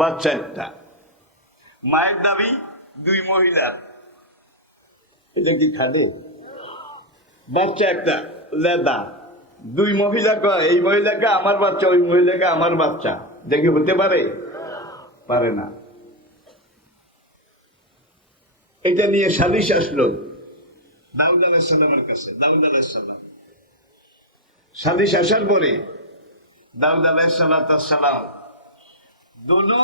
বাচ্চা একটা। মায়ের দাবি দুই মহিলার, এটা কি খাটে? বাচ্চা একটা লেদা, দুই মহিলা কয় এই মহিলাকে আমার বাচ্চা, ওই মহিলাকে আমার বাচ্চা। দেখি হতে পারে? পারে না। এটা নিয়ে সালিশ আসলো দাউদ আলাইহিস সালামের কাছে। দাউদ আলাইহিস সালাম সালিশ আসার পরে দাউদ আলাইহিস সালাম দোনো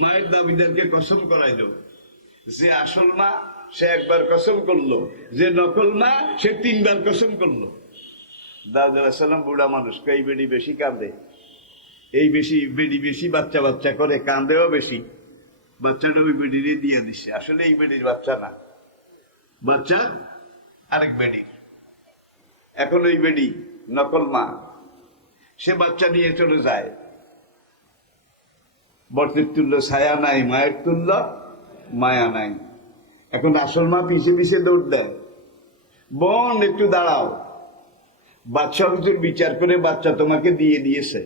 মায়ের দাবিদারকে কসম করাইল, যে আসল মা সে একবার কসম করলো, যে নকল মা সে তিনবার কসম করলো। দাউদ আলাইহিস সালাম বুড়া মানুষ, এই বেডি বেশি কাঁদে, এই বেডি বেশি বাচ্চা বাচ্চা করে, কাঁদেও বেশি। বাচ্চাটা ওই বেডিরে দিয়ে দিচ্ছে, আসলে এই বেডির বাচ্চা না, বাচ্চা আরেক বেডির। এখন ওই বেডি নকল মা, সে বাচ্চা নিয়ে চলে যায়। বর্তের তুল্য ছায়া নাই, মায়ের তুল্য মায়া নাই। এখন আসল মা পিছিয়ে পিছিয়ে দৌড় দেয়, বোন একটু দাঁড়াও, বাচ্চা হুজুর বিচার করে বাচ্চা তোমাকে দিয়ে দিয়েছে,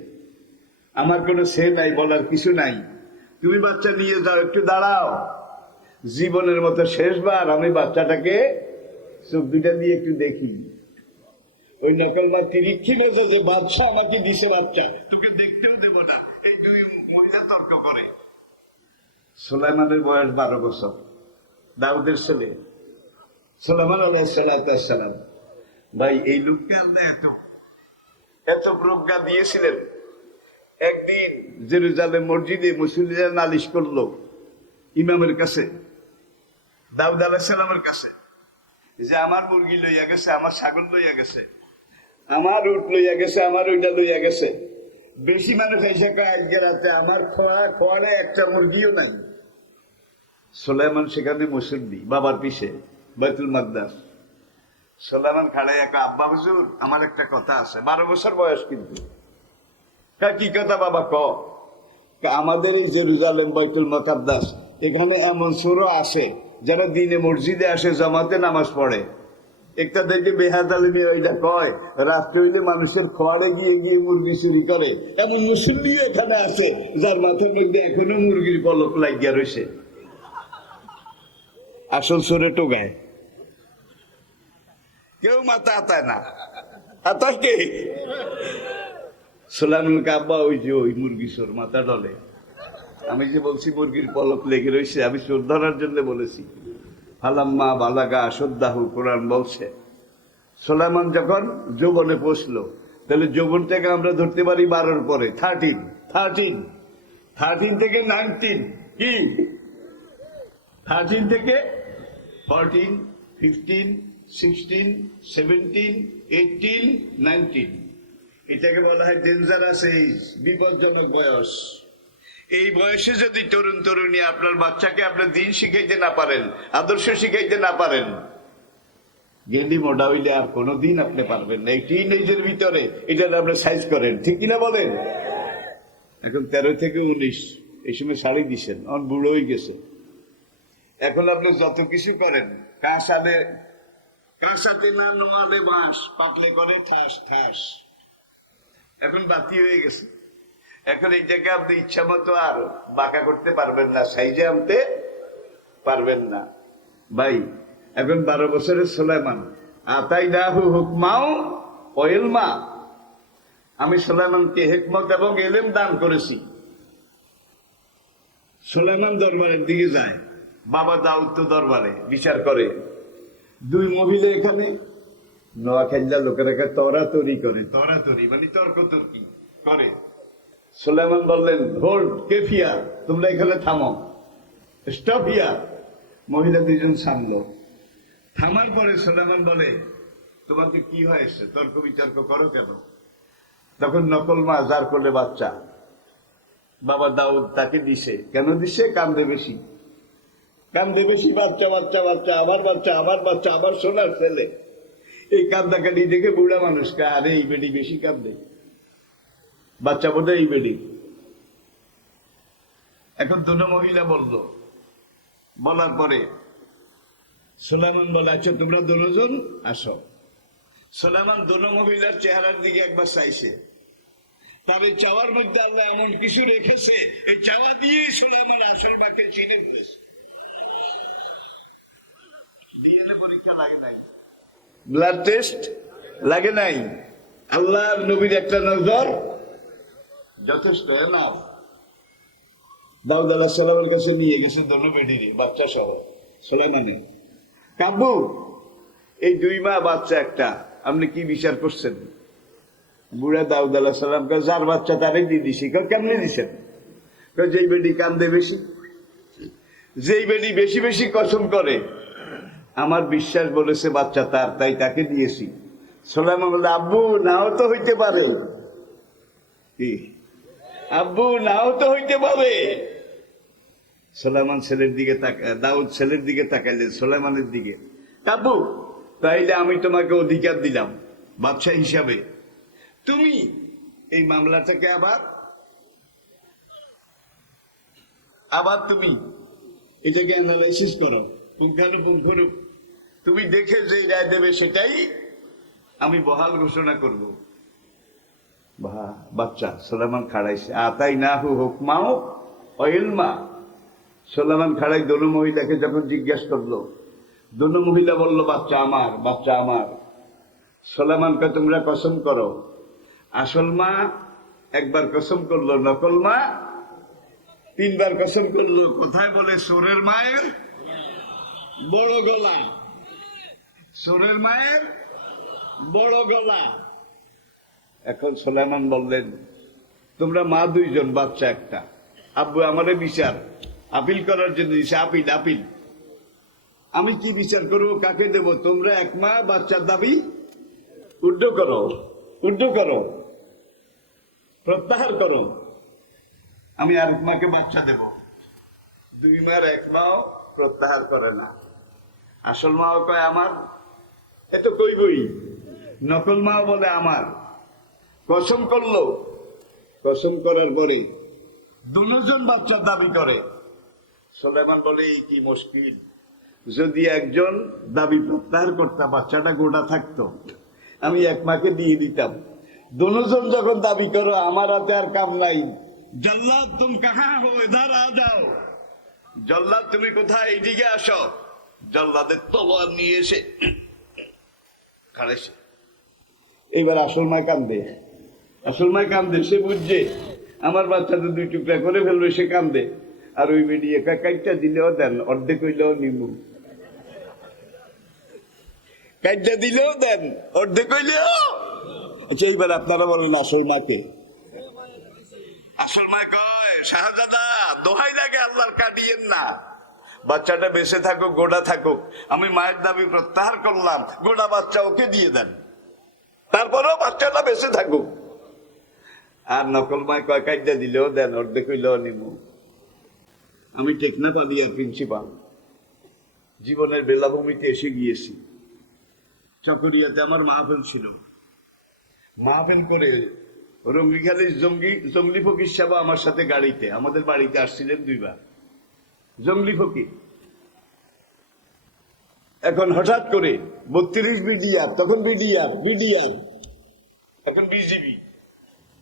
আমার কোনো সে নাই, বলার কিছু নাই, তুমি বাচ্চা নিয়ে যাও, একটু দাঁড়াও। জীবনের মতো শেষবার আমি বাচ্চাটাকে চোখ দুইটা দিয়ে একটু দেখি। ওই নকল মা তিরিক্ষি মতো, যে বাচ্চা আমাকে দিছে, বাচ্চা তোকে দেখতেও দেব না। এই দুই মহিলা তর্ক করে। সুলাইমানের বয়স 12 বছর, দাউদের ছেলে সুলাইমান আলাইহিস সালাম। ভাই এই লোককে আল্লাহ এত প্রজ্ঞা দিয়েছিলেন। একদিন জেরুজালেম মসজিদে মুসল্লিরা নালিশ করলো ইমামের কাছে, দাউদ আলাইহিস সালামের কাছে, যে আমার মুরগি লইয়া গেছে, আমার ছাগল লইয়া গেছে, আমার উট লইয়া গেছে, আমার ওইটা লইয়া গেছে। বেশি মানুষ এসে আজকে রাতে আমার খোয়ারে একটা মুরগিও নাই। সুলাইমান সেখানে মুসল্লি, বাবার পিছে বাইতুল মাকদাস। সুলাইমান খাড়াই একা, আব্বা হুজুর আমার একটা কথা আছে। 12 বছর বয়স কিন্তু। কি কথা বাবা? আমাদের এই জেরুজালেম বাইতুল মাকদাস, এখানে এমন সুরও আছে যারা দিনে মসজিদে আসে, জামাতে নামাজ পড়ে। একটা দেখে বেহাত আলমী ওইটা কয়, রাত্রে হইলে মানুষের খোয়ারে গিয়ে গিয়ে মুরগি চুরি করে। এমন মুসল্লিও এখানে আছে যার মাথার মধ্যে এখনো মুরগির পলক লাগিয়া রয়েছে। আসল সুরে টোগায়, কেউ মাথা আতায় না। আতার কে? সুলাইমান কাব্বা, ওই যে ওই মুরগি চোর মাথা ডলে। আমি যে বলছি মুরগির পলক লেগে রয়েছে, আমি চোর ধরার জন্য বলেছি। ফালাম্মা বালাগা আশদ্দাহু, কোরআন বলছে সুলাইমান যখন যৌবনে পৌঁছলো, তাহলে যৌবন থেকে আমরা ধরতে পারি 12-র পরে 13 থেকে 19, কি 13 থেকে 14, 15, 16, 17, 18, 19। এটাকে বলা হয় ডেঞ্জারাস এজ, বিপজ্জনক বয়স। এই বয়সে যদি তরুণ তরুণী আপনার বাচ্চাকে আপনার দিন শিখাইতে না পারেন, আদর্শ শিখাইতে না পারেন, গেলি মোটা হইলে আর কোনোদিন আপনি পারবেন না। এই টিনেজের ভিতরে এটা আপনি সাইজ করেন, ঠিক কিনা বলেন? এখন 13 থেকে 19 এই সময় শাড়ি দিচ্ছেন, অন বুড়ো হয়ে গেছে। এখন আপনি যত কিছু করেন, কাঁসাতে না নোয়ালে বাঁশ, পাকলে করে ঠাস ঠাস। এখন বাতি হয়ে গেছে। এখন এইটাকে আপনি ইচ্ছা মতো আর বাঁকা করতে পারবেন না, সাইজে আনতে পারবেন না। ভাই এখন 12 বছরের সুলাইমান, আতাইনাহু হুকমাও ওয়া ইলমা, আমি সুলাইমানকে হিকমত এবং ইলম দান করেছি। সুলাইমান দরবারের দিকে যায়, বাবা দাউদ তো দরবারে বিচার করে। দুই মহিলা এখানে নোয়াখাইলা লোকের একটা তরাতরি করে, তরাতরি মানে তর্ক তর্কি করে। সুলাইমান বললেন, হোল্ড কেফিয়া, তোমরা এখানে থামো, স্টপ হিয়া। মহিলা দুইজন থামলো। থামার পরে সুলাইমান বলে, তোমাকে কি হয়েছে, তর্ক বিতর্ক করো কেন? তখন নকল মা, যার কোলে বাচ্চা, বাবা দাউদ তাকে দিছে। কেন দিছে? কান্দে বেশি, কান্দে বেশি, বাচ্চা বাচ্চা বাচ্চা, আমার বাচ্চা, আমার বাচ্চা, আমার সোনার ছেলে। এই কান্দাকাটি দেখে বুড়া মানুষকে, আরে এই বেটি বেশি কান্দে, বাচ্চা বোধ এই বেটি। এখন দুটো মহিলা বলল, বলার পরে সুলাইমান বলে, আচ্ছা তোমরা দুজন আসো। সুলাইমান দুটো মহিলার চেহারার দিকে একবার চাইছে, তার এই চাওয়ার মধ্যে আল্লাহ এমন কিছু রেখেছে, এই চাওয়া দিয়েই সুলাইমান আসল মাকে চিনে ফেলেছে। ডিএনএ পরীক্ষা লাগে নাই, ব্লাড টেস্ট লাগে নাই, আল্লাহর নবীর একটা নজর যথেষ্ট। নাও দাউদ আলাইহিস সালামের কাছে নিয়ে গেছে দোনো বেডিরে বাচ্চা সহ সুলাইমানে। কাব্বু এই 2 মা বাচ্চা একটা, আপনি কি বিচার করছেন? বুড়া দাউদ আলাইহিস সালাম কে যার বাচ্চা তারই দিয়ে দিছি। কেমনে দিছেন? যেই বেডি কান্দে বেশি, যেই বেডি বেশি বেশি কসম করে, আমার বিশ্বাস বলেছে বাচ্চা তার, তাই তাকে দিয়েছি। সুলাইমান বলল, আব্বু নাও তো হইতে পারে। কি আব্বু নাও তো হইতে পারে। সুলাইমান ছেলের দিকে দাউদ ছেলের দিকে তাকাইলেন সুলাইমানের দিকে। আব্বু তাইলে আমি তোমাকে অধিকার দিলাম বাদশা হিসাবে, তুমি এই মামলাটাকে আবার তুমি এটাকে অ্যানালাইসিস করো পুঙ্খানুপুঙ্খরূপ, তুমি দেখে যে রায় দেবে সেটাই আমি বহাল ঘোষণা করব। বাচ্চা সুলাইমান খাড়াইছে, আতাই না হুকমাও ইলমা। সুলাইমান খাড়াই দোনো মহিলাকে যখন জিজ্ঞাসা করলো, দোনো মহিলা বলল বাচ্চা আমার, বাচ্চা আমার। সুলাইমানকে তোমরা কসম করো। আসল মা একবার কসম করলো, নকল মা 3 বার কসম করলো। কোথায় বলে? সোরের মায়ের বড় গলা, সোরের মায়ের বড় গলা। এখন সুলাইমান বললেন, তোমরা মা 2 জন, বাচ্চা একটা। আব্বু আমারে বিচার আপিল করার জন্য দিছে, আপিল আপিল। আমি কি বিচার করবো, কাকে দেব? তোমরা 1 মা বাচ্চার দাবি উড্ড করো, উড্ড করো, প্রত্যাহার করো। আমি আর 1 মাকে বাচ্চা দেব। 2 মার 1 মাও প্রত্যাহার করে না। আসল মাও কয় আমার, এত কইবই। নকল মাও বলে আমার। কসম করলো, কসম করার পরে 2 জন বাচ্চার দাবি করে। সুলাইমান বলে, এই কি মুশকিল, যদি একজন দাবি প্রত্যাহার করতাম বাচ্চাটা গোটা থাকতো, আমি 1 মাকে দিয়ে দিতাম। 2 জন যখন দাবি করো, আমার হাতে আর কাম নাই। জল্লাদ তুম কাহা হো, ইধার আ যাও। জল্লাদ তুমি কোথায়, এইদিকে আসো। জল্লাদের তলোয়ার নিয়ে এসে খাড়াইছে। এইবার আসল মা কান্দে, আসল মা কান্দে। সে বুঝছে আমার বাচ্চাদের 2 টুকরা করে ফেলবে, সে কান্দে। আর ওই বেরিয়ে কাইটা দিলেও দেন, অর্ধেক হইলেও নিমু। কাইটা দিলেও দেন, অর্ধেক হইলেও। আচ্ছা এইবার আপনারা বলেন আসল মাকে। আসল মা কয়, শাহজাদা দোহাই লাগে আল্লাহর, কাটিয়েন না। বাচ্চাটা বেঁচে থাকুক, গোড়া থাকুক, আমি মায়ের দাবি প্রত্যাহার করলাম, গোড়া বাচ্চা ওকে দিয়ে দেন, তারপরেও বাচ্চাটা বেঁচে থাকুক। আর নকল মায় কয়, কাইটা দিলেও দেন, অর্ধেক হইলেও নিমু। আমি টেকনাফালিয়ার প্রিন্সিপাল, জীবনের বেলাভূমিতে এসে গিয়েছি। চকরিয়াতে আমার মাহফিল ছিল। মাহফিল করে রঙ্গিখালির জঙ্গলি ফকির সাহেব আমার সাথে গাড়িতে আমাদের বাড়িতে আসছিলেন 2 বার। জঙ্গলি ফকির এখন হঠাৎ করে 32 বিডিআর, তখন বিডিআর এখন বিজিবি।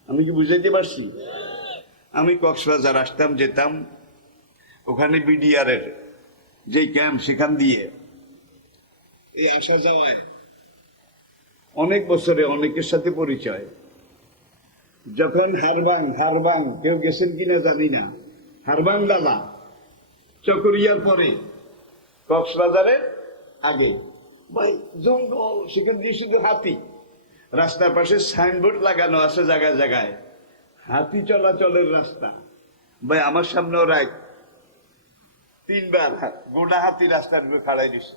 আমি কি বুঝাইতে পারছি? আমি কক্সবাজার আসতাম, যেতাম, ওখানে বিডিআর এর যে ক্যাম্প, সেখান দিয়ে এই আসা যাওয়ায় অনেক বছরে অনেকের সাথে পরিচয়। যখন হারবাং কেউ গেছেন কিনা জানি না, হারবাং ডালা চকরিয়ার পরে কক্সবাজারের আগে, ভাই জঙ্গল, সেখান দিয়ে শুধু হাতি। রাস্তার পাশে সাইনবোর্ড লাগানো আছে জায়গায় জায়গায়, হাতি চলাচলের রাস্তা। ভাই আমার সামনে ওরা 3 বার গোটা হাতি রাস্তার উপরে খাড়াই দিছে।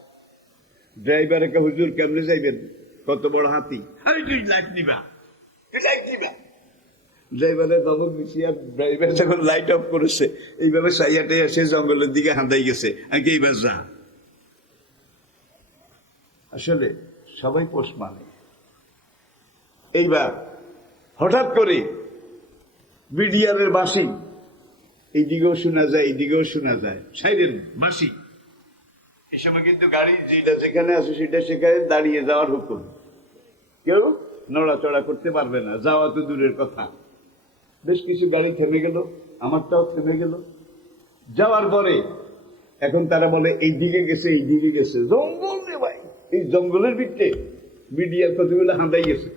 ড্রাইভারকে, হুজুর কেমনে যাইবেন, কত বড় হাতি। তুই লাইট নিবা, তুই লাইট নিবা। ড্রাইভারের দমক দিছি, আর ড্রাইভার যখন লাইট অফ করেছে, এইভাবে সাইয়াটে এসে জঙ্গলের দিকে হাঁদাই গেছে। আমি এইবার যা। আসলে সবাই পোষ মানে। এইবার হঠাৎ করে বিডিআর এর বাঁশি এইদিকেও শোনা যায়, এইদিকেও শোনা যায়, সাইরেন বাঁশি। এই সময় কিন্তু গাড়ি যেটা যেখানে আছে সেটা সেখানে দাঁড়িয়ে যাওয়ার হুকুম, কেউ নড়াচড়া করতে পারবে না, যাওয়া তো দূরের কথা। বেশ কিছু গাড়ি থেমে গেল, আমারটাও থেমে গেল। যাওয়ার পরে এখন তারা বলে এই দিকে গেছে, এই দিকে গেছে। জঙ্গল রে ভাই, এই জঙ্গলের ভিতরে মিডিয়ার কতগুলো হাঁদাই গেছে।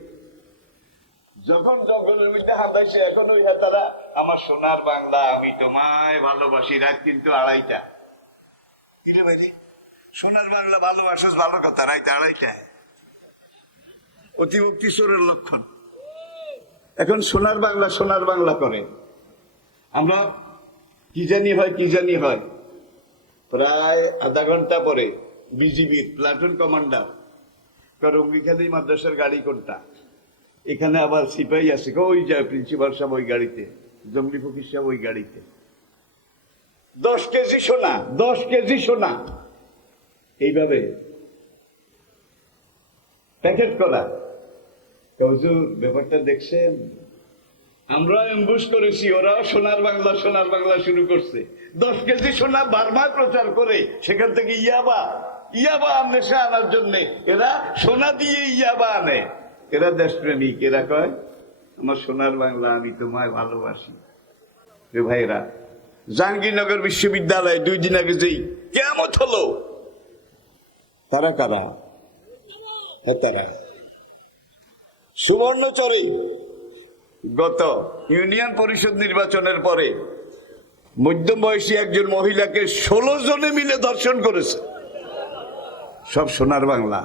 যখন জঙ্গলের মধ্যে হাঁদাইছে, এখন ওই তারা আমার সোনার বাংলা, আমি তোমায় ভালোবাসি, রাত কিন্তু 2:30। কিরে ভাই, সোনার বাংলা ভালোবাসিস, ভালো কথা, রাত 2:30 অতিভক্তি চোরের লক্ষণ। এখন সোনার বাংলা করে। আমরা কি জানি হয় প্রায় আধা ঘন্টা পরে বিজিবির প্লাটুন কমান্ডার রঙ্গিখালি মাদ্রাসার গাড়ি কোনটা, এখানে আবার সিপাহী আছে, ওই যায় প্রিন্সিপাল সাহেব ওই গাড়িতে, জঙ্গলি ফকির সাহেব ওই গাড়িতে। 10 কেজি সোনা, 10 কেজি সোনা এইভাবে প্যাকেট করা। হুজুর ব্যাপারটা দেখছেন, আমরা এমবুশ করেছি, ওরাও সোনার বাংলা শুরু করছে। 10 কেজি সোনা বারবার প্রচার করে সেখান থেকে ইয়াবা নেশা আনার জন্য এরা সোনা দিয়ে ইয়াবা আনে। এরা দেশপ্রেমিক, এরা কয় আমার সোনার বাংলা, আমি তোমায় ভালোবাসি। রে ভাইরা, জাহাঙ্গীরনগর বিশ্ববিদ্যালয়ে 2 দিন আগে যেই কিয়ামত হলো, তারা কারা? তারা সুবর্ণচরে গত ইউনিয়ন পরিষদ নির্বাচনের পরে মধ্যম বয়সী একজন মহিলাকে 16 জনে মিলে ধর্ষণ করেছে। সব সোনার বাংলা।